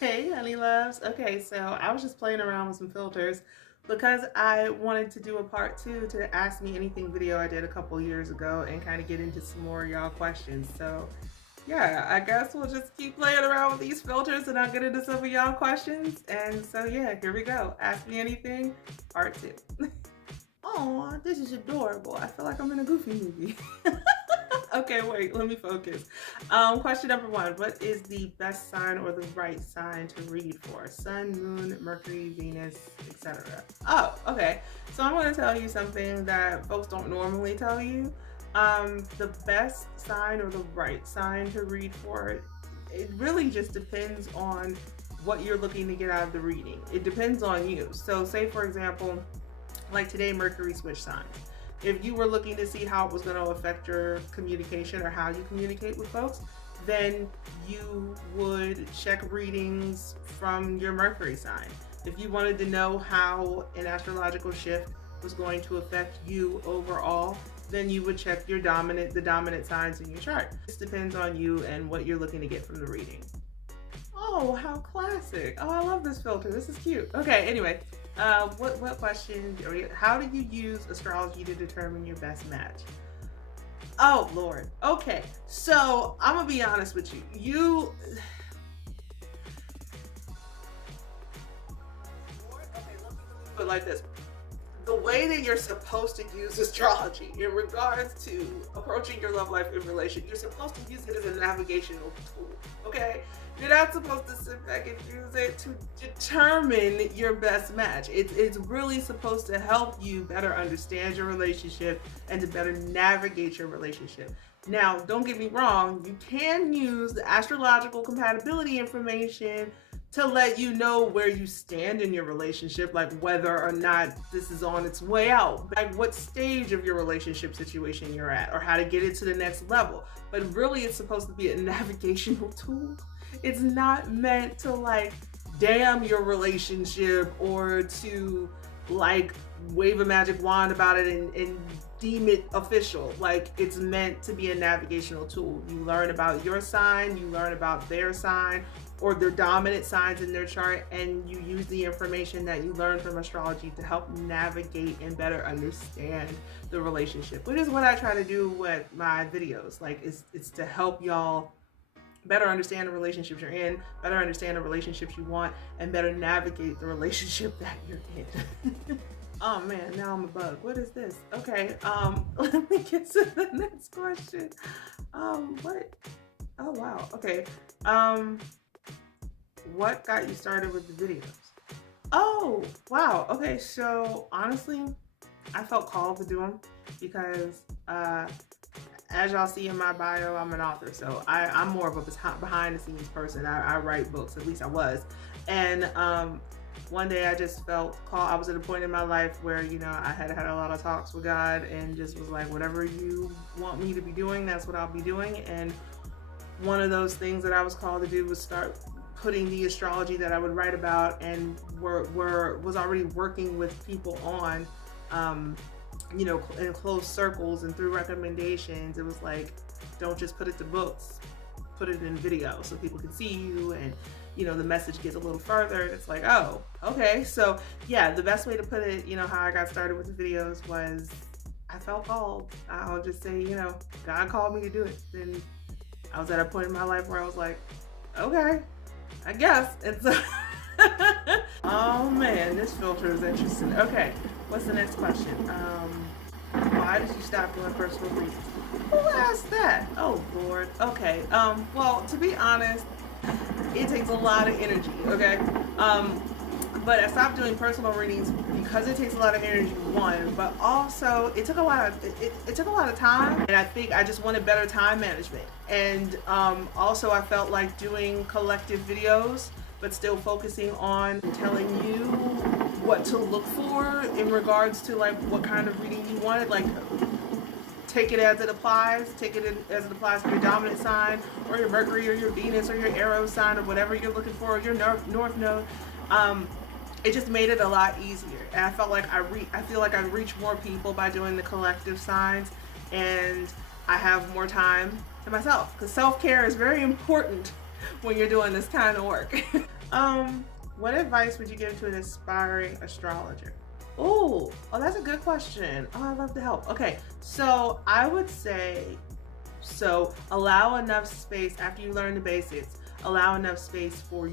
Hey, honey loves. Okay, so I was just playing around with some filters because I wanted to do a part two to Ask Me Anything video I did a couple years ago and kind of get into some more of y'all questions. So, yeah, I guess we'll just keep playing around with these filters and I'll get into some of y'all questions. And so, yeah, here we go. Ask Me Anything, part two. Oh, this is adorable. I feel like I'm in a Goofy movie. Okay, wait, let me focus. Question number one. What is the best sign or the right sign to read for? Sun, moon, Mercury, Venus, etc. Oh, okay. So I'm going to tell you something that folks don't normally tell you. The best sign or the right sign to read for, it really just depends on what you're looking to get out of the reading. It depends on you. So say, for example, like today, Mercury switch signs. If you were looking to see how it was going to affect your communication or how you communicate with folks, then you would check readings from your Mercury sign. If you wanted to know how an astrological shift was going to affect you overall, then you would check the dominant signs in your chart. This depends on you and what you're looking to get from the reading. Oh, how classic. Oh, I love this filter. This is cute. Okay, anyway, what question, how do you use astrology to determine your best match? Oh, Lord. Okay, so I'm gonna be honest with you. Put it like this. The way that you're supposed to use astrology in regards to approaching your love life in relation, you're supposed to use it as a navigational tool, okay? You're not supposed to sit back and use it to determine your best match. It's really supposed to help you better understand your relationship and to better navigate your relationship. Now, don't get me wrong, you can use the astrological compatibility information to let you know where you stand in your relationship, like whether or not this is on its way out, like what stage of your relationship situation you're at, or how to get it to the next level. But really, it's supposed to be a navigational tool. It's not meant to like damn your relationship or to like wave a magic wand about it and deem it official. Like, it's meant to be a navigational tool. You learn about your sign, you learn about their sign or their dominant signs in their chart, and you use the information that you learn from astrology to help navigate and better understand the relationship, which is what I try to do with my videos. Like, it's to help y'all better understand the relationships you're in, better understand the relationships you want, and better navigate the relationship that you're in. Oh man, now I'm a bug. What is this? Okay, let me get to the next question. What? Oh wow. Okay. What got you started with the videos? Oh wow. Okay, so honestly, I felt called to do them because as y'all see in my bio, I'm an author, so I'm more of a behind the scenes person. I write books, at least I was. And one day I just felt called. I was at a point in my life where, you know, I had a lot of talks with God and just was like, whatever you want me to be doing, that's what I'll be doing. And one of those things that I was called to do was start putting the astrology that I would write about and was already working with people on, you know, in close circles and through recommendations. It was like, don't just put it to books, put it in video so people can see you, and you know, the message gets a little further. And it's like, oh, okay. So yeah, the best way to put it, you know, how I got started with the videos was I felt called. I'll just say, you know, God called me to do it. Then I was at a point in my life where I was like, okay, I guess. And so oh man, this filter is interesting. Okay, what's the next question? Why did you stop doing personal readings? Who asked that? Oh Lord. Okay. Well, to be honest, it takes a lot of energy. Okay. But I stopped doing personal readings because it takes a lot of energy, one, but also it took a lot of it took a lot of time, and I think I just wanted better time management. And also I felt like doing collective videos but still focusing on telling you what to look for in regards to like what kind of reading you wanted. Like, take it as it applies. Take it as it applies to your dominant sign, or your Mercury, or your Venus, or your Arrow sign, or whatever you're looking for, or your North Node. It just made it a lot easier, and I felt like I feel like I reach more people by doing the collective signs, and I have more time to myself, because self-care is very important when you're doing this kind of work. What advice would you give to an aspiring astrologer? Oh, that's a good question. Oh, I love to help. Okay, so I would say, so allow enough space after you learn the basics. Allow enough space for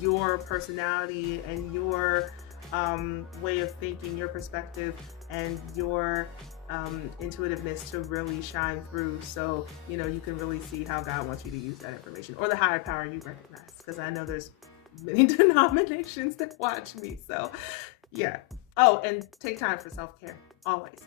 your personality and your way of thinking, your perspective, and your intuitiveness to really shine through. So you can really see how God wants you to use that information, or the higher power you recognize. Because I know there's many denominations that watch me. So yeah. Oh, and take time for self care always.